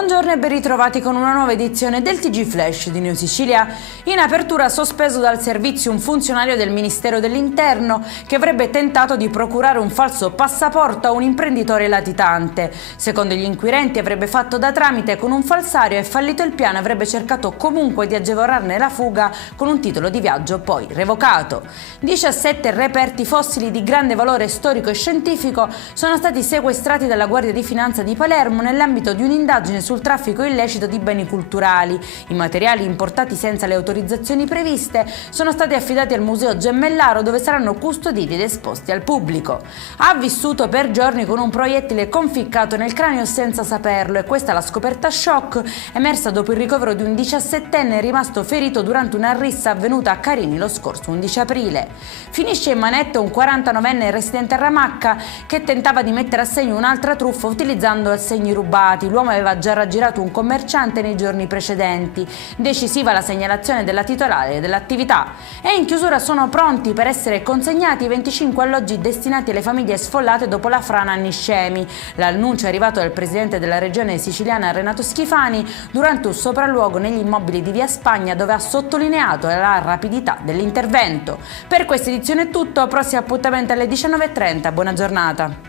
Buongiorno e ben ritrovati con una nuova edizione del TG Flash di Neo Sicilia. In apertura sospeso dal servizio un funzionario del Ministero dell'Interno che avrebbe tentato di procurare un falso passaporto a un imprenditore latitante. Secondo gli inquirenti avrebbe fatto da tramite con un falsario e fallito il piano, avrebbe cercato comunque di agevolarne la fuga con un titolo di viaggio poi revocato. 17 reperti fossili di grande valore storico e scientifico sono stati sequestrati dalla Guardia di Finanza di Palermo nell'ambito di un'indagine sul traffico illecito di beni culturali. I materiali importati senza le autorizzazioni previste sono stati affidati al Museo Gemellaro, dove saranno custoditi ed esposti al pubblico. Ha vissuto per giorni con un proiettile conficcato nel cranio senza saperlo, e questa è la scoperta shock emersa dopo il ricovero di un 17enne rimasto ferito durante una rissa avvenuta a Carini lo scorso 11 aprile. Finisce in manette un 49enne residente a Ramacca che tentava di mettere a segno un'altra truffa utilizzando assegni rubati. L'uomo aveva già raggirato un commerciante nei giorni precedenti. Decisiva la segnalazione della titolare dell'attività. E in chiusura sono pronti per essere consegnati i 25 alloggi destinati alle famiglie sfollate dopo la frana a Niscemi. L'annuncio è arrivato dal presidente della regione siciliana Renato Schifani durante un sopralluogo negli immobili di Via Spagna, dove ha sottolineato la rapidità dell'intervento. Per questa edizione è tutto, prossimo appuntamento alle 19:30. Buona giornata.